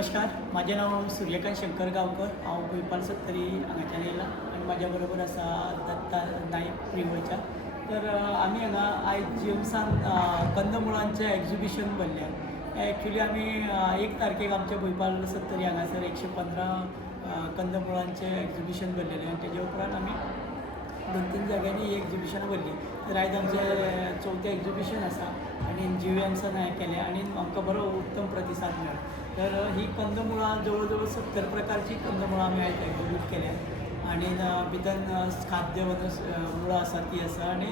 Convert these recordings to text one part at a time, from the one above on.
नमस्कार, माझे नाव सूर्यकांत शंकर गावकर. हांव गोंयपाल सत्तरी हांगाच्यान येयला आनी म्हाज्या बरोबर आसा दत्ता नायक प्रिवळच्या. तर आमी हांगा आयज जिएमसान कंदमुळांचें एक्झिबिशन भरल्या. एक्चुली आमी 1 तारखेक आमच्या गोंयपाल सत्तरी हांगासर 115 कंदमुळांचें एक्झिबिशन भरलेलें आनी तेजे उपरांत आमी 2-3 जाग्यांनी ही एक्झिबिशनां भरली. तर आयज आमचें 4थें एक्झिबिशन आसा आनी जिएमसान हांवें केलें आनी आमकां बरो उत्तम प्रतिसाद मेळ्ळो. तर ही कंदमुळां जवळ जवळ 70 प्रकारची कंदमुळां आमी आयज एक्झिबीट केल्या आनी भितर खाद्य मुळां आसा ती आसा आनी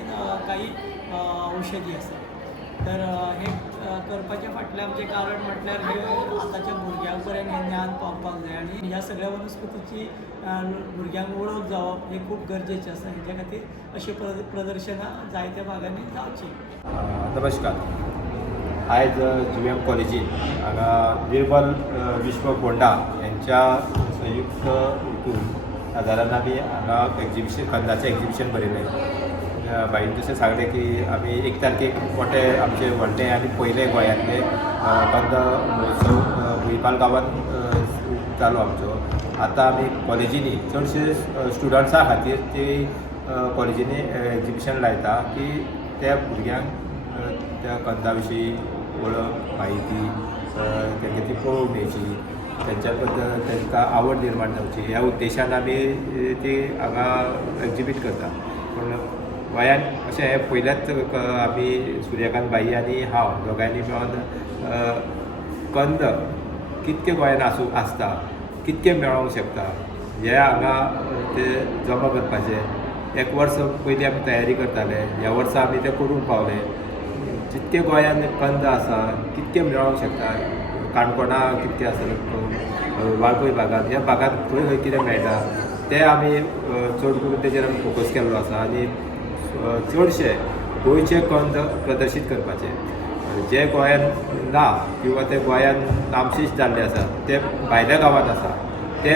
काही औषधी आसा. तर हे करपाच्या फाटलें आमचें कारण म्हटल्यार हे आतांच्या भुरग्यांक पर्यंत हें ज्ञान पावपाक जाय आनी ह्या सगळ्या वनस्पतीची भुरग्यांक वळख जावप हें खूब गरजेचें आसा. हेच्या खातीर अशी प्रदर्शनां जायत्या भागांनी जावची. नमस्कार. आयज जुएम कॉलेजीन हांगा बिरबल विश्व फोंडा यांच्या संयुक्त हितून आदारान आमी हांगा एक्झिबिशन कंदाचें एक्झिबिशन भरयलें. बाईन तशें सांगलें की आमी 1 तारखेक मोठे आमचे व्हडलें आनी पयलें गोंयांतलें कंद महोत्सव गोंयपाल गांवांत जालो आमचो. आतां आमी कॉलेजींनी चडशे स्टुडंट्सां खातीर ती कॉलेजींनी एक्झिबिशन लायता की त्या भुरग्यांक त्या कंदा विशीं वळख म्हायती तेंकां ती पळोवंक मेळची, तेंच्या बद्दल तेंकां आवड निर्माण जावची ह्या उद्देशान आमी ती हांगा एक्झिबीट करता. पूण गोंयान अशें हे पयल्याच आमी सूर्यकांत बाई आनी हांव दोगांयनी मेळोन कंद कितके गोंयान आसता, कितके मेळोंक शकता हे हांगा ते जमा करपाचें. 1 वर्स पयलीं आमी तयारी करताले, ह्या वर्सा आमी तें करूंक पावले. जितके गोंयान कंद आसा कितके मेळोंक शकता, काणकोणा कितके आसा, वाळपय भागांत ह्या भागांत खंय खंय कितें मेळटा तें आमी चड करून तेजेर आमी फोकस केल्लो आसा आनी चडशे गोंयचे कंद प्रदर्शीत करपाचे. जे गोंयान ना किंवा ते गोंयान नामशेश जाल्ले आसा ते भायल्या गांवांत आसा ते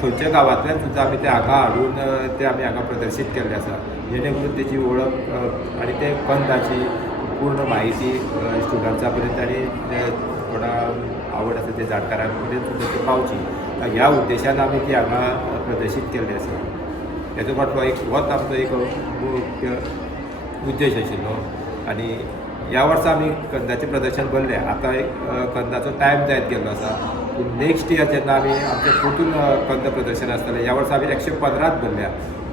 खंयच्या गांवांतल्यान सुद्दां आमी ते हांगा हाडून ते आमी हांगा प्रदर्शीत केल्ले आसा, जेणे करून तेजी वळख आनी ते कंदाची पूर्ण म्हायती स्टुडंट्सां पर्यंत आनी थोडा आवड आसा ते जाणकारां पर्यंत सुद्दां ती पावची ह्या उद्देशान आमी ती हांगा प्रदर्शीत केल्ली आसा. हेजो फाटलो होच आमचो एक उद्देश आशिल्लो. आनी ह्या वर्सा आमी कंदाचें प्रदर्शन भरलें. आतां कंदाचो टायम जायत गेल्लो आसा. पूण नेक्स्ट इयर जेन्ना आमी आमचें परतून कंद प्रदर्शन आसतलें, ह्या वर्सा आमी 115च भरल्या.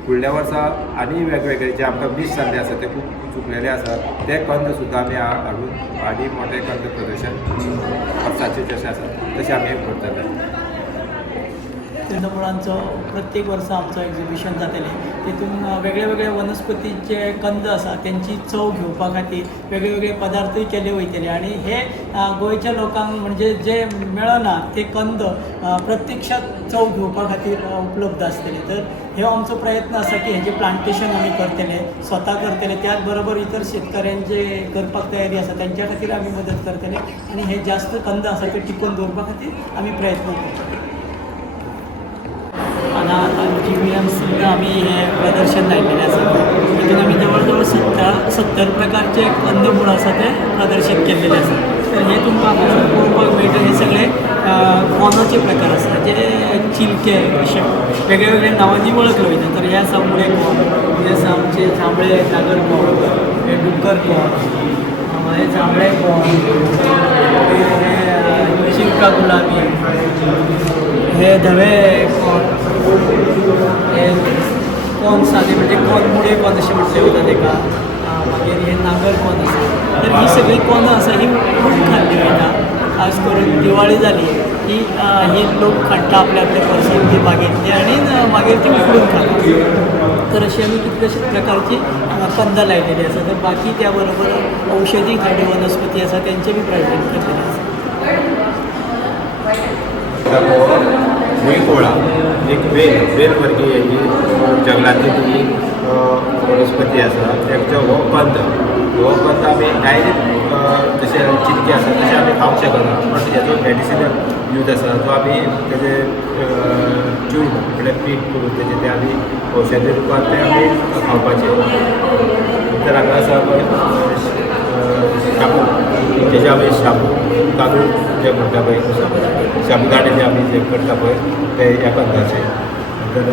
फुडल्या वर्सा आनी वेगवेगळे जे आमकां मिस जाल्ले आसा ते खूब चुकलेले आसा ते कंद सुद्दां आमी हाडून आनी मोठें कंद प्रदर्शन वर्साचें जशें आसा तशें आमी करतले. कंदमुळांचो प्रत्येक वर्सा आमचो एक्झिबिशन जातलें. तितून वेगळे वेगळे वनस्पतीचे कंद आसा तेंची चव घेवपा खातीर वेगळे वेगळे पदार्थूय केले वयतले आनी हे गोंयच्या लोकांक म्हणजे जे मेळना ते कंद प्रत्यक्षात चव घेवपा खातीर उपलब्ध आसतले. तर हे आमचो प्रयत्न आसा की हेजें प्लांटेशन आमी करतले, स्वता करतले. त्याच बरोबर इतर शेतकऱ्यांचे करपाक तयारी आसा तेंच्या खातीर आमी मदत करतले आनी हे जास्त कंद आसा ते टिकून दवरपा खातीर आमी प्रयत्न करतले. हांगा जिएम सुद्दां आमी हें प्रदर्शन लायिल्लें आसा. तितून आमी जवळ जवळ 70 प्रकारचे कंदमूळ आसा ते प्रदर्शीत केल्लेले आसा. तर हे तुमकां हांगासर पळोवपाक मेळटा. हे सगळे कॉनाचे प्रकार आसा जे चिलके अशे वेगळे वेगळे नांवांनी वळखले वयता. तर हे आसा मुळे कॉन, हे आसा आमचे जांबळे नागर कॉन, हे डुक्कर कॉन, हे जांबळे कॉन, हे चिलका गुलाबी, हे धवे कॉन, हे कॉन सादे म्हणजे कॉन मुळे कॉन अशें म्हटलें वयता तेका. मागीर हे नागर कॉन आसा. तर ही सगळीं कॉनां आसा ही उकडून खाल्ली वयता. खास करून दिवाळी जाली की ही लोक हाडटा आपल्या आपल्या पर्सांत ती बागेंतली आनी मागीर ती उकडून खाता. तर अशी आमी कितलेशेच प्रकारची कंदां लायलेली आसा. तर बाकी त्या बरोबर औषधी थोडी वनस्पती आसा तेंचे बी प्रयत्न केलेले आसा. भुईकोळा एक वेल वर्गीय ही जंगलांतली ही वनस्पती आसा. तेंचो हो कंद आमी डायरेक्ट जशें चितके आसा तशें आमी खावंक शकना. पण हेजो मेडिसिनल यूज आसा तो आमी तेजे च्यून म्हणजे पीठ करून तेजे ते आमी औषधी रुपान ते आमी खावपाचें. तर हांगा आसा शाबू तेजे आमी शाबू तांदूळ जे म्हणटा पळय शाबुदाणे जे आमी जे करता पळय ते ह्या कंदाचे. नंतर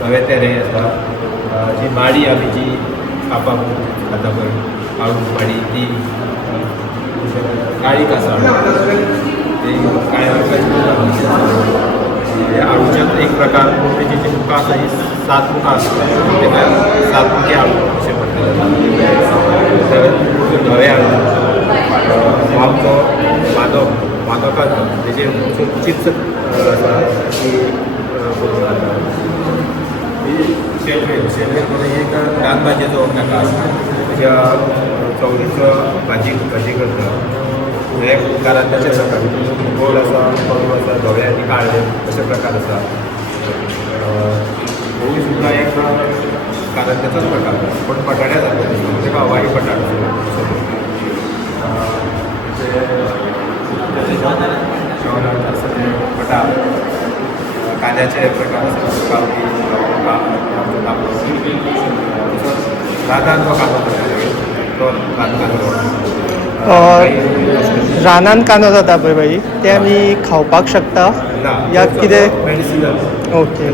धवे तेरे आसा, जी माडी आमी जी खावपाक खाता पळय आळू माडी ती, काळी कासाळ ती काळ्या आळूच्याच एक प्रकार त्याची जी मुखां आसा ही 7 मुखां आसता, तेका 7 मुखी आळू अशें म्हणटात. धवे आळू, आमचो मादोक तेजे चिप्स आसा ती शेल्वे म्हणून एक रान भाजयेचो नाका आसता, तेज्या चवळीचो भाजी करता. हे कारांताचे प्रकार गोड आसा, कडू आसा, धवे आनी काळे अशे प्रकार आसा. होळी सुद्दां एक कारांताचोच प्रकार पूण बटाट्या सारको दिसता, तेका हवाई बटाट शेवणां आसा ते बटाट, कांद्याचे प्रकार आसा रानान तो कांदो तो कांदो रानान कांदो जाता पळय भाई ते आमी खावपाक शकता या कितें? मेडिसिनल. ओके.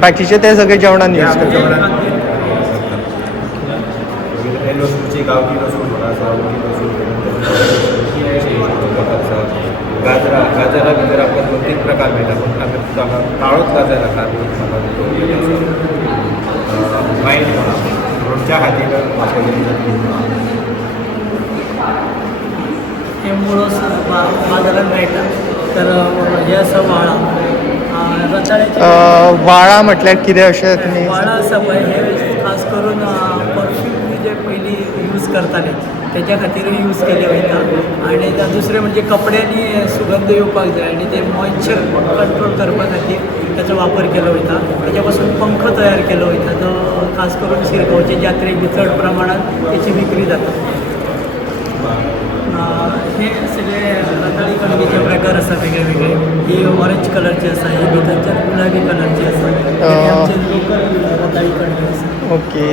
बाकीचे ते सगळे जेवणान यूज करता. लसूणची गांवठी लसूण म्हणून आसा, गाजरा भितर आमकां 2-3 प्रकार मेळटा, पूण आमी काळोच गाजर आसा वायट म्हणून रोडच्या खातीर वापरलेली जाता. हे मुळोस बाजारात मेळटा. तर हे आसा वाळा, रताळ्याचे वाळा म्हटल्यार कितें अशें तुमी? वाळा आसा पळय हे खास करून परफ्यूम जे पयलीं यूज करताले त्याच्या खातीर यूज केले वयता. आनी दुसरें म्हणजे कपड्यांनी सुगंध येवपाक जाय आनी ते मॉइश्चर कंट्रोल करपा खातीर त्याचा वापर केलो वयता. त्याच्या पासून पंख तयार केलो वयता जो खास करून शिरगांवचे जात्रेक चड प्रमाणात त्याची विक्री जाता. हे सगळे रताळी कणकेचे प्रकार आसा वेगळे वेगळे. ही ऑरेंज कलरची आसा, ही भितरच्यान गुलाबी कलरची आसा. हे आमचे लोकल रताळी कणके आसा. ओके.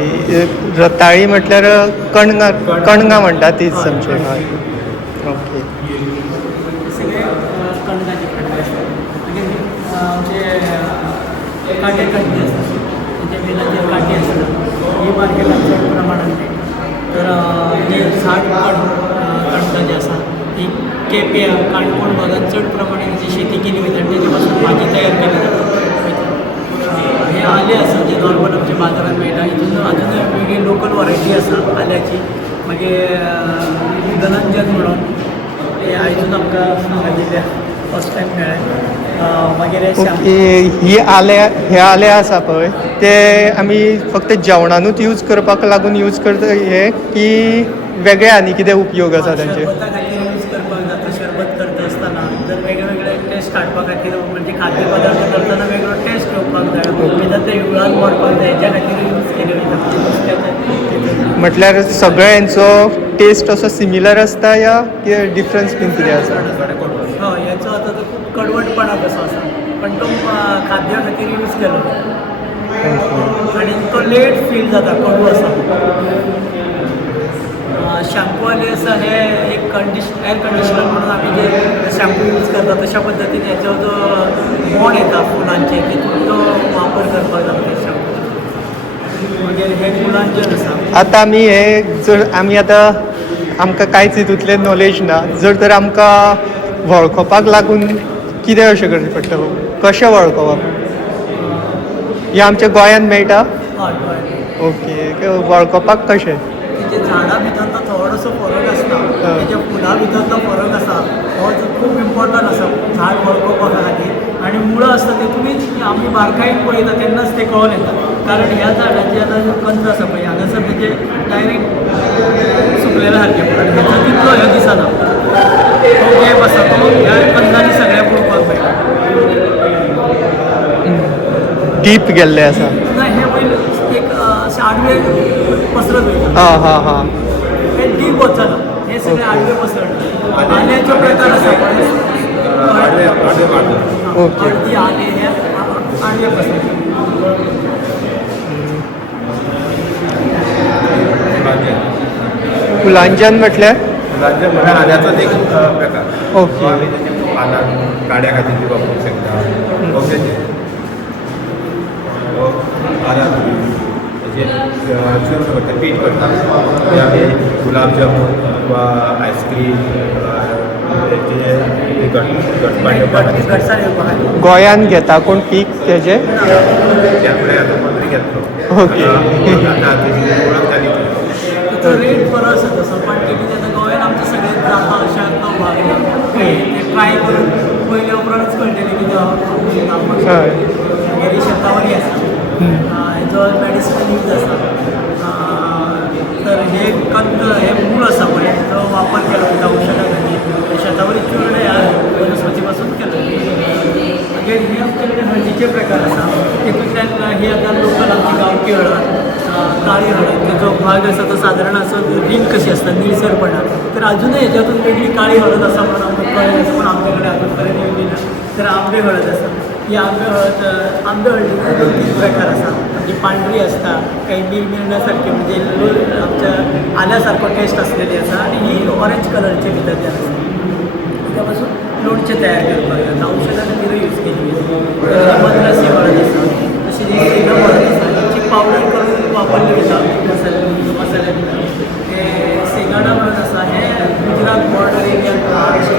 रताळी म्हटल्यार कणगां म्हणटा तीच समजे. हय. ओके. सगळे कणकाचे प्रकार आसा. मागीर आमचे काटे कणके आसा, म्हणजे वेलाचेर काटे आसता, ही मार्केटात चड प्रमाणात मेळटा. तर हे झाड कणकां जे आसा ही केप्यां काणकोण भागात चड प्रमाणात जी शेती केली वयता आनी तेजे पासून भाजी तयार केली जाता. हे आले आसा जे नॉर्मल आमच्या बाजारात मेळटा. हितून अजून वेगळी लोकल वरायटी आसा आल्याची. मागीर धनंजय म्हणून हे आयजून आमकां दिल्या फर्स्ट टायम मेळ्ळें. मागीर हे ओके. हे आले आसा पळय ते आमी फक्त जेवणानूच यूज करपाक लागून यूज करता हे की वेगळे आनी कितें उपयोग आसा तांचे? शरबता खातीर यूज करपाक जाता. सरबत करता आसतना जर वेगळे वेगळे टेस्ट काडपा खातीर म्हणजे खाद्य पदार्थ करतना वेगळो टेस्ट येवपाक जाय, भितर ते हुळान मोडपाक जाय, हेच्या खातीर यूज केले वयता. म्हटल्यार सगळ्यांचो टेस्ट असो सिमिलर आसता या कितें डिफरन्स बीन कितें आसा? हय, हेचो आतां तो खूब कडवटपणा कसो आसा पण तो खाद्या खातीर यूज केलो आनी तो लेट फील जाता, कडू आसा. शॅम्पू आले आसा हे एक एअर कंडिशनर म्हणून आमी जे शॅम्पू यूज करता तशा पद्दतीन हेचो जो मोड येता फुलांचे तितून तो वापर करपाक जाता शॅम्पू. मागीर हे फुलांचेर आसा. आतां आमी हे जर आमी आतां आमकां कांयच हितूंतलें नॉलेज ना, जर तर आमकां वळखोपाक लागून कितें अशें करचें पडटा? कशें वळखोवप? हें आमच्या गोंयांत मेळटा? हय. ओके. वळखोपाक कशें? तेजे झाडां भितरलो थोडोसो फरक आसता, तेज्या फुलां भितरलो फरक आसा, हो खूब इम्पॉर्टंट आसा झाड वळखोवपा खातीर. आनी मुळां आसता तेतूनच आमी बारकायेन पळयता तेन्नाच ते कळोन येता. कारण ह्या झाडाचे आतां जो कंद आसा पळय हांगासर तेजे डायरेक्ट सुकलेले सारके पडटा. हेचो तितलो ह्यो दिसना, तो गॅप आसा तो ह्या कंदांनी सगळ्या पळोवपाक मेळटा. डीप गेल्ले आसा? ना, हे पयलीं एक अशें आडवे पसरत वयता. हां. हे डीप वचना, हे सगळे आडवे पसरता. आल्याचो प्रकार आसा पळय, ओके. अर्दी आले हे आडवे पसरता. फुलांच्यान म्हटल्यार गुलाबजाम म्हणा आल्याचोच एक प्रकार ओके. आम्ही त्याचे पानां काड्या खातीर बी वापरूंक शकता खोबऱ्याचे आल्या त्याचे चूर्ण करता पीठ करता ते आमी गुलाबजामून किंवा आयस्क्रीम घटसाळ येवपा खातीर गोंयान घेता कोण पीक तेजे ओके. ओळख जाली तो रेट बरो आसा तसो पण तेणी आतां गोंयान आमचे सगळे जाता अशे तो भाग ना ते ट्राय करून पयले उपरांतच कळटलें कितें हय. मागीर शेतावरी आसा हेजो मॅडिसिनल यूज आसा तर हे कंद हे मूळ आसा पळय तो वापर केलो वयता औषधा खातीर शेतावरी चूर्ण वनस्पती पासून केलो मागीर हे आमचे कडेन हळदीचे प्रकार आसा तितूंतल्यान ही आतां लोकल आमची गांवठी हळद काळी हळद तेजो भाग आसा तो सादारण असो रिंग कशी आसता निळसरपणा तर अजूनय हेज्यातून वेगळी काळी हळद आसा म्हणून आमकां कळ्ळें आसा पण आमचे कडेन अजून पर्यंत येवली ना तर आंबे हळद आसा ही आंबे हळदीचे 2-3 प्रकार आसा म्हणजे पांढरी आसता काही मिरमिरण्यासारखी म्हणजे आमच्या आल्यासारखो टेस्ट आसलेली आसा आनी ही ऑरेंज कलरची भितर आसता त्या पासून लोणचें तयार करपाक जाता औषधां खातीर यूज केली मद्रासी हळद आसा तशी ही सेगम हळद आसा ताची पावडर करून वापरली वता मसाल्या भितर हे सेगाडा हळद आसा हे गुजरात बॉर्डर एरियान महाराष्ट्र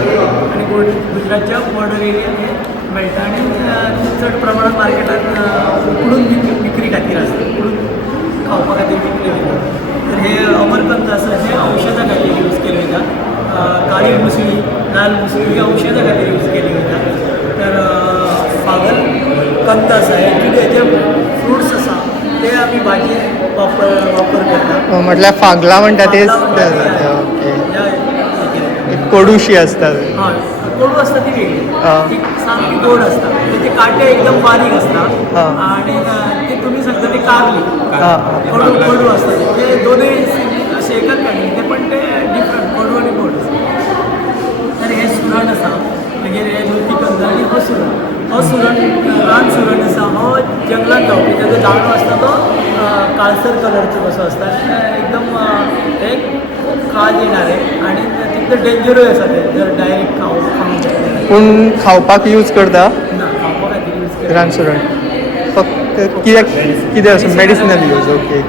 आनी गुजरातच्या बॉर्डर एरियान हे मेळटा आनी चड प्रमाणात मार्केटांत उकडून विक्री खातीर आसता उकडून खावपा खातीर विकले वयता तर हे अमरकंद आसा हे औषधां खातीर यूज केले वयता काळी मुसळी लाल मुसळी ही औषधां खातीर यूज केली वयता तर फागर कंद आसा एक्चुली हेजे फ्रुट्स आसा ते आमी भाजयेन वापर करता म्हटल्यार फागला म्हणटा तेच ओके. कोडूशी आसता हय कोडू आसता ती वेगळी आं. ती सामकी गोड आसता तेचे काटे एकदम बारीक आसता आं. आनी ती तुमी सांगता ती कारली आं. कडू आसता ते दोनूय अशे एकच काडले ते पण ते डिफरंट कडू आनी गोड आसता तर हे सुरण आसा मागीर हे लुती कंद आनी हो सुरण रान सुरण आसा हो जंगलांत जावपी तेजो दांडो आसता तो काळसर कलरचो कसो आसता एकदम एक काळ येणारे आनी तितले डेंजरूय आसा ते जर डायरेक्ट खावंक जाय पूण खावपाक यूज करता ना खावपा खातीर यूज करता रानसुरण फक्त कितें आसा मेडिसिनल यूज ओके.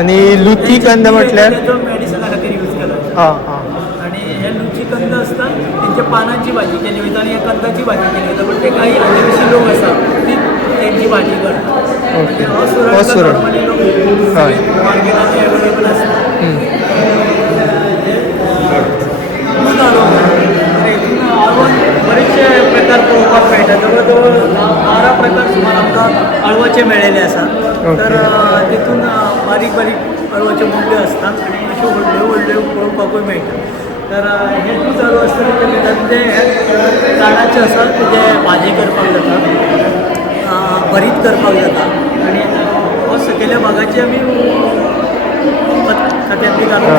आनी लुती कंद म्हटल्यार मेडिसिना खातीर यूज केला हां हां आणि हे लुची कंद असतात त्यांच्या पानांची भाजी केली वयता आणि कंदाची भाजी केली वयता पण ते काही आदिवासी लोक असतात ती त्यांची भाजी करतात ओके. हो हो सुरण. नॉर्मली लोक हय. मार्केटात अवेलेबल असतात दूध हलवून तर हितून हलवून बरेचसे प्रकार पळोवपाक मेळटा जवळ जवळ 12 प्रकार सुमार आमकां हळवाचे मेळिल्ले आसात तर तितून बारीक बारीक हळवाच्यो मुंड्यो असतात आनी अश्यो व्हडल्यो व्हडल्यो पळोवपाकूय मेळटा तर हे दूद हलवो आसता ते भितर ते झाडाचे आसा तेजे भाजी करपाक जाता भरीत करपाक जाता आनी हो सकयल्या भागाची आमी खत्यांतली घालून